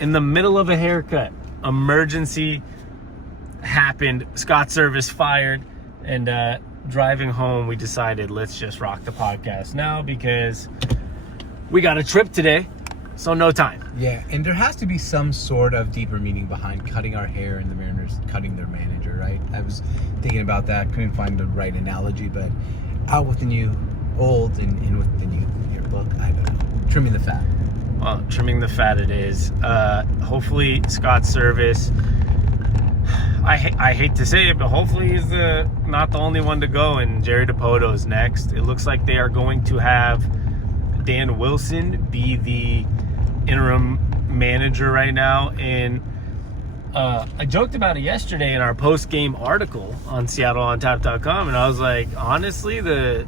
in the middle of a haircut, emergency happened. Scott Servais fired, and driving home, we decided let's just rock the podcast now because we got a trip today, so no time. Yeah, and there has to be some sort of deeper meaning behind cutting our hair and the Mariners cutting their manager, right? I was thinking about that, couldn't find the right analogy, but out with the new, old, and in with the new yearbook. I don't know. Trimming the fat. Well, trimming the fat it is. Hopefully Scott Servais, I hate to say it, but hopefully he's not the only one to go, and Jerry DiPoto's next. It looks like they are going to have Dan Wilson be the interim manager right now. And I joked about it yesterday in our post-game article on SeattleONTAP.com, and I was like, honestly, the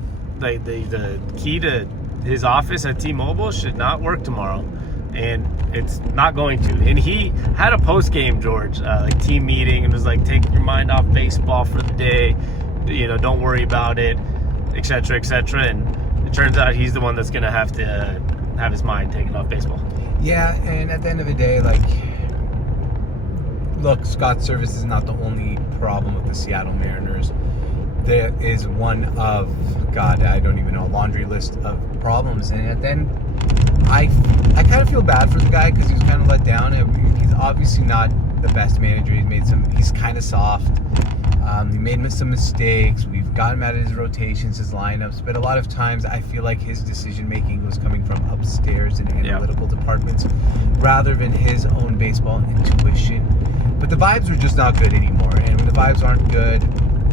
key to his office at T-Mobile should not work tomorrow, and it's not going to. And he had a post-game, George, like team meeting, and was like, take your mind off baseball for the day, don't worry about it, etc., etc. And it turns out he's the one that's going to have his mind taken off baseball. Yeah, and at the end of the day, look, Scott Servais is not the only problem with the Seattle Mariners. There is one of, God, I don't even know, a laundry list of problems. And then I kind of feel bad for the guy because he was kind of let down. He's obviously not the best manager. He's kind of soft. He made some mistakes. We've got him out of his rotations, his lineups. But a lot of times I feel like his decision-making was coming from upstairs in analytical departments rather than his own baseball intuition. But the vibes are just not good anymore. And when the vibes aren't good,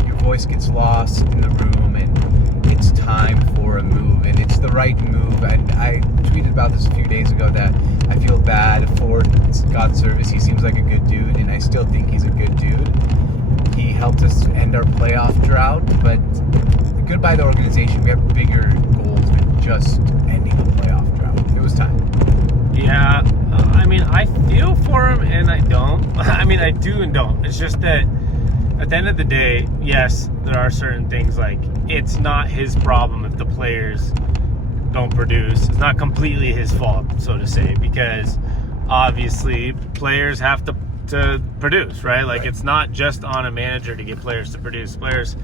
your voice gets lost in the room, and it's time for a move. And it's the right move. And I tweeted about this a few days ago that I feel bad for Scott Servais. He seems like a good dude, and I still think he's a good dude. He helped us end our playoff drought, but goodbye the organization. We have bigger goals than just ending the playoff drought. It was time. Yeah, I feel for him and I don't. I do and don't. It's just that at the end of the day, yes, there are certain things like it's not his problem if the players don't produce. It's not completely his fault, so to say, because obviously players have to produce, right? Like, it's not just on a manager to get players to produce. Players,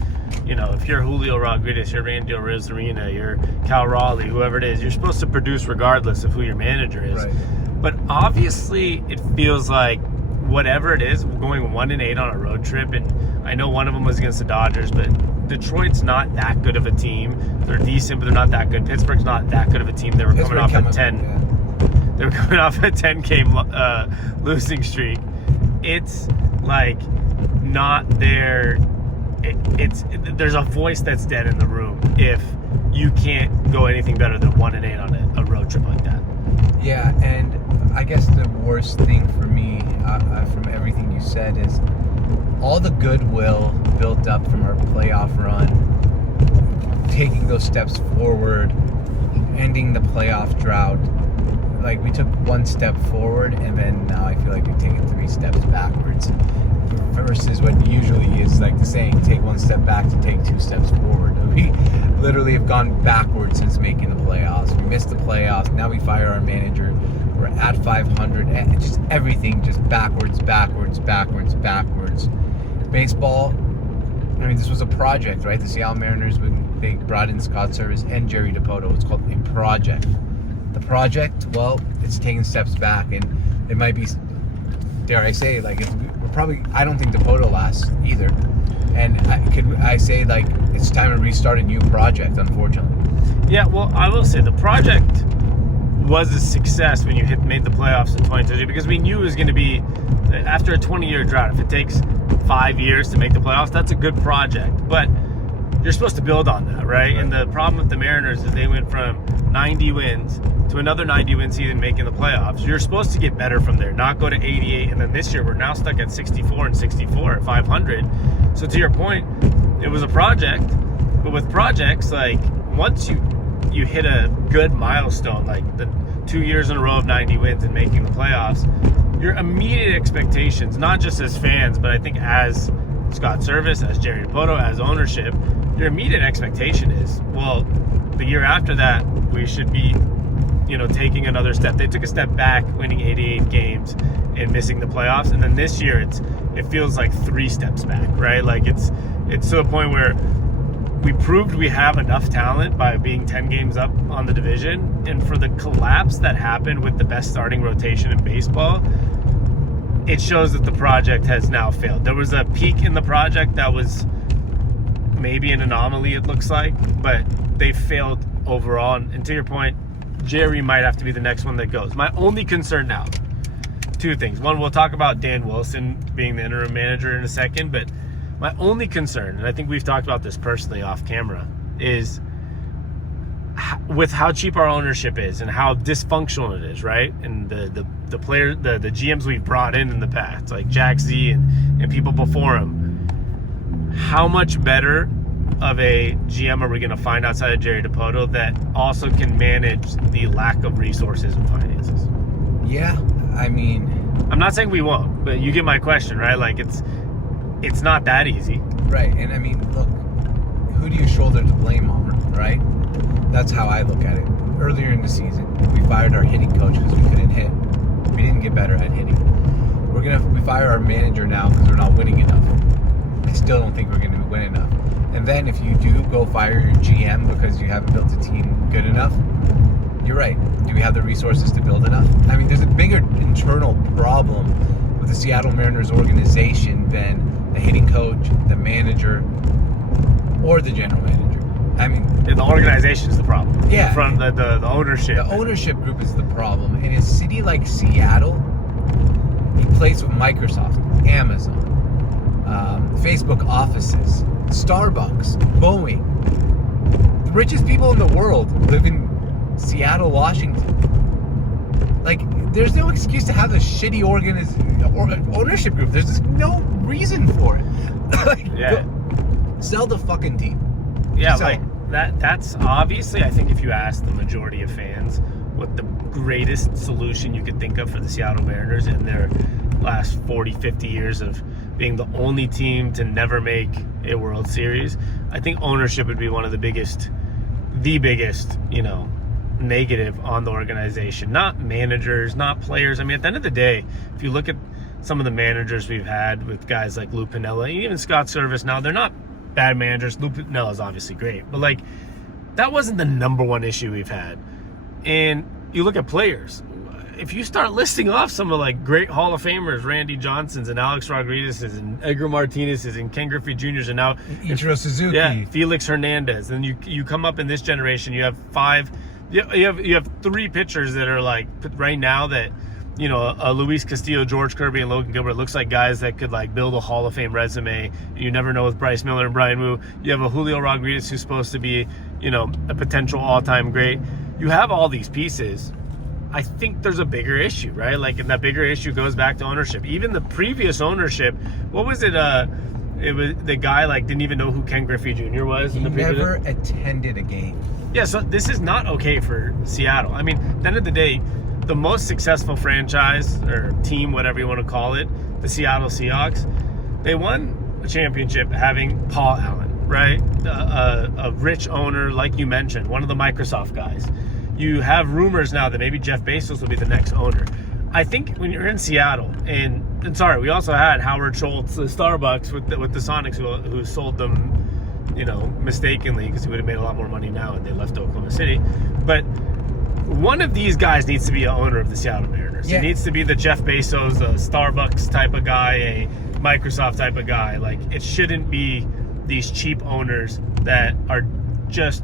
if you're Julio Rodriguez, you're Randy Arozarena, you're Cal Raleigh, whoever it is, you're supposed to produce regardless of who your manager is. Right. But obviously, it feels like whatever it is, we're going 1-8 on a road trip, and I know one of them was against the Dodgers, but Detroit's not that good of a team. They're decent, but they're not that good. Pittsburgh's not that good of a team. They were coming off a 10. Yeah. They were coming off a 10-game losing streak. It's like not there. There's a voice that's dead in the room if you can't go anything better than 1-8 on a road trip like that. Yeah, and I guess the worst thing for me from everything you said is all the goodwill built up from our playoff run, taking those steps forward, ending the playoff drought. Like, we took one step forward, and then now I feel like we've taken 3 steps backwards. Versus what usually is like the saying, take 1 step back to take 2 steps forward. We literally have gone backwards since making the playoffs. We missed the playoffs. Now we fire our manager. We're at 500. And just everything just backwards. Baseball, this was a project, right? The Seattle Mariners, when they brought in Scott Servais and Jerry DiPoto, it's called a project. The project, well, it's taking steps back, and it might be, dare I say, like, I don't think DiPoto lasts either. And I say, like, it's time to restart a new project, unfortunately. Yeah, well, I will say the project was a success when you made the playoffs in 2020, because we knew it was going to be, after a 20-year drought, if it takes 5 years to make the playoffs, that's a good project. But you're supposed to build on that, right? And the problem with the Mariners is they went from 90 wins to another 90-win season making the playoffs. You're supposed to get better from there, not go to 88, and then this year we're now stuck at 64 and 64 at 500. So to your point, it was a project, but with projects, like, once you hit a good milestone, like the 2 years in a row of 90 wins and making the playoffs, your immediate expectations, not just as fans, but I think as Scott Servais, as Jerry DiPoto, as ownership, your immediate expectation is, well, the year after that, we should be taking another step. They took a step back, winning 88 games and missing the playoffs. And then this year, it feels like 3 steps back, right? Like it's to a point where we proved we have enough talent by being 10 games up on the division. And for the collapse that happened with the best starting rotation in baseball, it shows that the project has now failed. There was a peak in the project that was maybe an anomaly, it looks like, but they failed overall. And to your point, Jerry might have to be the next one that goes. My only concern now, 2 things. One, we'll talk about Dan Wilson being the interim manager in a second, but my only concern, and I think we've talked about this personally off camera, is with how cheap our ownership is and how dysfunctional it is, right? And the player, the GMs we've brought in the past, like Jack Z and people before him, how much better of a GM are we going to find outside of Jerry Dipoto that also can manage the lack of resources and finances? Yeah, I mean, I'm not saying we won't, but you get my question, right? Like it's not that easy. Right, and I mean, look, who do you shoulder the blame on, right? That's how I look at it. Earlier in the season, we fired our hitting coach because we couldn't hit. We didn't get better at hitting. We fire our manager now because we're not winning enough. I still don't think we're going to win enough. And then if you do go fire your GM because you haven't built a team good enough, you're right. Do we have the resources to build enough? I mean, there's a bigger internal problem with the Seattle Mariners organization than the hitting coach, the manager, or the general manager. I mean, the organization is the problem. Yeah. From the ownership. The ownership group is the problem. In a city like Seattle, you place with Microsoft, Amazon, Facebook offices, Starbucks, Boeing. The richest people in the world live in Seattle, Washington. Like, there's no excuse to have a shitty ownership group. There's just no reason for it. Like, Yeah. Sell the fucking team. Yeah, So- like that's obviously, I think if you ask the majority of fans what the greatest solution you could think of for the Seattle Mariners in their last 40, 50 years of being the only team to never make a World Series, I think ownership would be one of the biggest, negative on the organization. Not managers, not players. I mean, at the end of the day, if you look at some of the managers we've had with guys like Lou Piniella, even Scott Servais now, they're not bad managers. Lou Piniella is obviously great, but like, that wasn't the number one issue we've had. And you look at players, if you start listing off some of like great Hall of Famers, Randy Johnsons and Alex Rodriguez's and Edgar Martinez's and Ken Griffey Jr.'s, and now Ichiro Suzuki. yeah, Felix Hernandez, and you come up in this generation, you have 5, you have 3 pitchers that are like right now that, Luis Castillo, George Kirby, and Logan Gilbert looks like guys that could like build a Hall of Fame resume. You never know with Bryce Miller and Brian Wu. You have a Julio Rodriguez who's supposed to be, a potential all-time great. You have all these pieces. I think there's a bigger issue, right? Like, and that bigger issue goes back to ownership. Even the previous ownership, what was it? It was the guy like didn't even know who Ken Griffey Jr. was. He in the previous. never attended a game. Yeah, so this is not okay for Seattle. I mean, at the end of the day, the most successful franchise or team, whatever you want to call it, the Seattle Seahawks, they won a championship having Paul Allen, right? A rich owner, like you mentioned, one of the Microsoft guys. You have rumors now that maybe Jeff Bezos will be the next owner. I think when you're in Seattle, and sorry, we also had Howard Schultz, the Starbucks with the Sonics, who sold them, mistakenly, because he would have made a lot more money now and they left Oklahoma City. But one of these guys needs to be an owner of the Seattle Mariners. Yeah. It needs to be the Jeff Bezos, a Starbucks type of guy, a Microsoft type of guy. Like, it shouldn't be these cheap owners that are just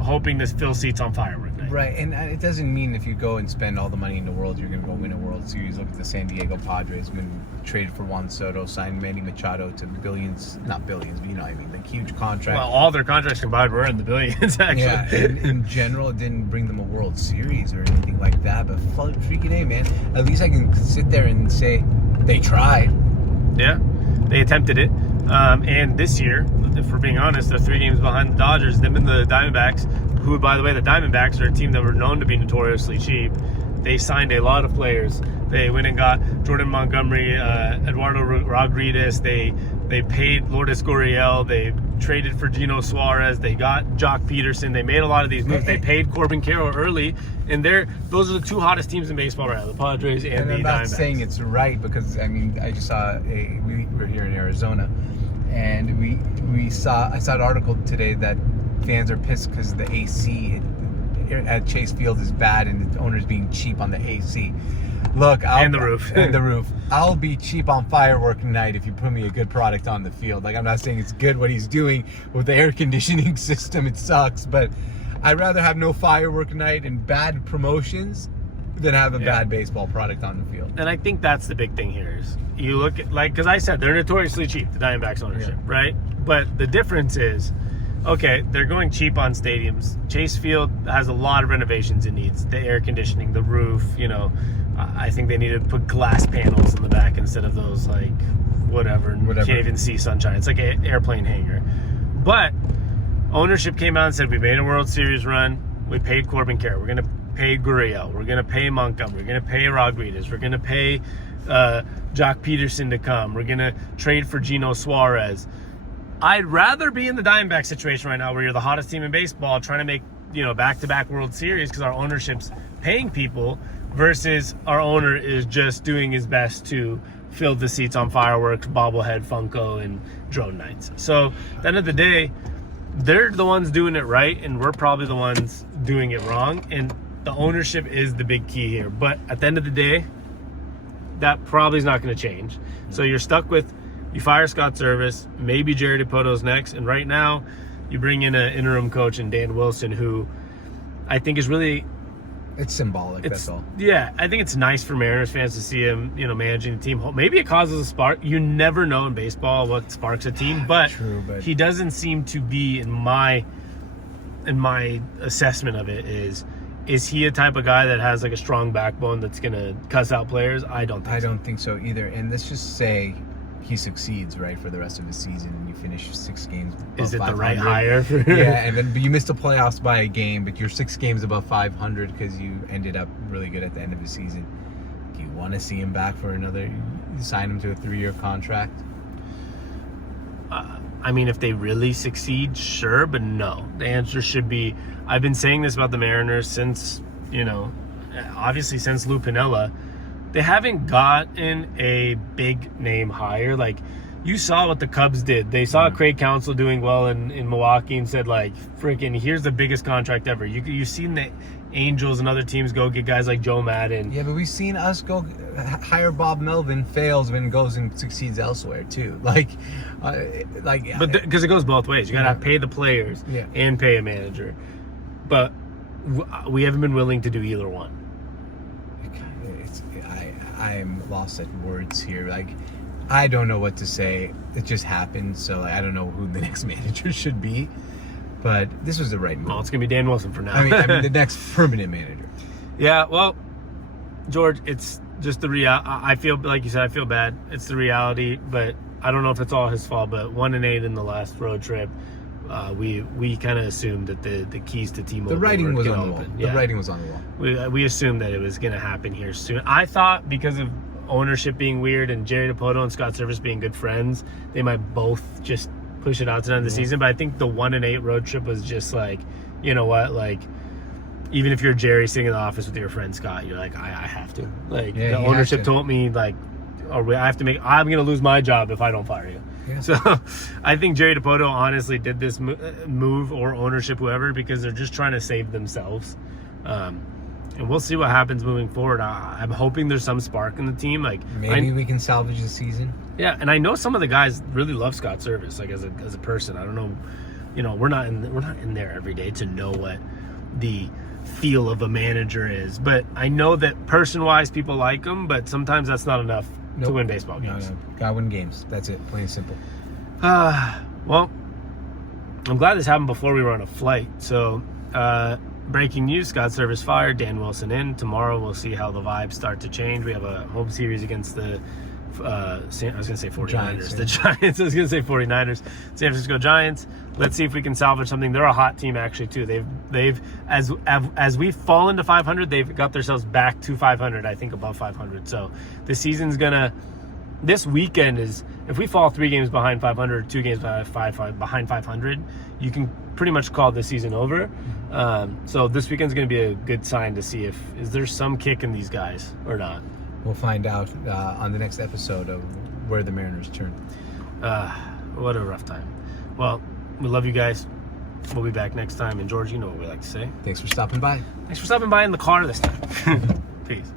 hoping to fill seats on fireworks. Right, and it doesn't mean if you go and spend all the money in the world, you're going to go win a World Series. Look at the San Diego Padres when traded for Juan Soto, signed Manny Machado to billions, not billions, but you know what I mean, like huge contract. Well, all their contracts combined were in the billions, actually. Yeah, and in general, it didn't bring them a World Series or anything like that, but freaking A, man. At least I can sit there and say they tried. Yeah, they attempted it. And this year, if we're being honest, they're 3 games behind the Dodgers, them and the Diamondbacks, who, by the way, the Diamondbacks are a team that were known to be notoriously cheap. They signed a lot of players. They went and got Jordan Montgomery, Eduardo Rodriguez. They paid Lourdes Gurriel. They traded for Gino Suarez. They got Jock Peterson. They made a lot of these moves. They paid Corbin Carroll early, and those are the two hottest teams in baseball right now, the Padres and the Diamondbacks. I'm not saying it's right, because I mean, I just saw we were here in Arizona, and I saw an article today that fans are pissed because the AC at Chase Field is bad and the owner's being cheap on the AC. Look, and the roof. And the roof. I'll be cheap on firework night if you put me a good product on the field. Like, I'm not saying it's good what he's doing with the air conditioning system. It sucks, but I'd rather have no firework night and bad promotions than have a bad baseball product on the field. And I think that's the big thing here is you look at, like, because I said they're notoriously cheap, the Diamondbacks ownership, right? But the difference is, okay, they're going cheap on stadiums. Chase Field has a lot of renovations it needs. The air conditioning, the roof, I think they need to put glass panels in the back instead of those, like, whatever. You can't even see sunshine. It's like an airplane hangar. But ownership came out and said, we made a World Series run. We paid Corbin Carroll. We're going to pay Gurriel. We're going to pay Montgomery. We're going to pay Rodriguez. We're going to pay Jock Peterson to come. We're going to trade for Gino Suarez. I'd rather be in the Diamondback situation right now where you're the hottest team in baseball trying to make, back-to-back World Series because our ownership's paying people versus our owner is just doing his best to fill the seats on fireworks, bobblehead, Funko, and drone nights. So at the end of the day, they're the ones doing it right, and we're probably the ones doing it wrong. And the ownership is the big key here. But at the end of the day, that probably is not going to change. So you're stuck with, you fire Scott Servais, maybe Jerry DiPoto's next, and right now you bring in an interim coach in Dan Wilson, who I think is really... It's symbolic, that's all. Yeah, I think it's nice for Mariners fans to see him, managing the team. Maybe it causes a spark. You never know in baseball what sparks a team, but, True, but he doesn't seem to be, in my assessment of it, is he a type of guy that has like a strong backbone that's going to cuss out players? I don't think so either. And let's just say he succeeds, right, for the rest of the season, and you finish 6 games above Is it 500. the right hire? But you missed the playoffs by a game, but you're 6 games above 500 because you ended up really good at the end of the season. Do you want to see him back for another? Sign him to a 3-year contract? I mean, if they really succeed, sure, but no. The answer should be, I've been saying this about the Mariners since, obviously since Lou Piniella. They haven't gotten a big name hire. Like, you saw what the Cubs did. They saw Craig Counsell doing well in Milwaukee and said, like, freaking, here's the biggest contract ever. You've seen the Angels and other teams go get guys like Joe Madden. Yeah, but we've seen us go hire Bob Melvin, fails, when goes and succeeds elsewhere too. But because it goes both ways. You got to pay the players and pay a manager. But we haven't been willing to do either one. I'm lost at words here. Like, I don't know what to say. It just happened, so I don't know who the next manager should be. But this was the right move. Well, it's gonna be Dan Wilson for now. I mean, the next permanent manager. Yeah, well, George, it's just the reality. I feel, like you said, I feel bad. It's the reality, but I don't know if it's all his fault. But 1-8 in the last road trip. We kind of assumed that the keys to T-Mobile the writing was on the wall. Yeah. The writing was on the wall. We assumed that it was going to happen here soon. I thought because of ownership being weird and Jerry DiPoto and Scott Servais being good friends, they might both just push it out to the end of the season. But I think the 1-8 road trip was just like, you know what, like, even if you're Jerry sitting in the office with your friend Scott, you're like, I have to. Like, the ownership told me, like, I'm going to lose my job if I don't fire you. Yeah. So I think Jerry DiPoto honestly did this move, or ownership, whoever, because they're just trying to save themselves. And we'll see what happens moving forward. I'm hoping there's some spark in the team. Like, maybe we can salvage the season. Yeah, and I know some of the guys really love Scott Servais, like as a person. I don't know, we're not in there every day to know what the feel of a manager is. But I know that person-wise, people like him. But sometimes that's not enough to win baseball games. No. Gotta win games. That's it. Plain and simple. Well, I'm glad this happened before we were on a flight. So, breaking news, Scott Servais fired, Dan Wilson in. Tomorrow we'll see how the vibes start to change. We have a home series against the I was going to say 49ers. Giants, The Giants. I was going to say 49ers. San Francisco Giants. Let's see if we can salvage something. They're a hot team, actually, too. They've as we've fallen to 500, they've got themselves back to 500, I think above 500. So the season's going to, this weekend is, if we fall 3 games behind 500, 2 games behind 500, you can pretty much call the season over. So this weekend's going to be a good sign to see is there some kick in these guys or not. We'll find out on the next episode of where the Mariners turn. What a rough time. Well, we love you guys. We'll be back next time. And George, you know what we like to say. Thanks for stopping by. Thanks for stopping by in the car this time. Peace.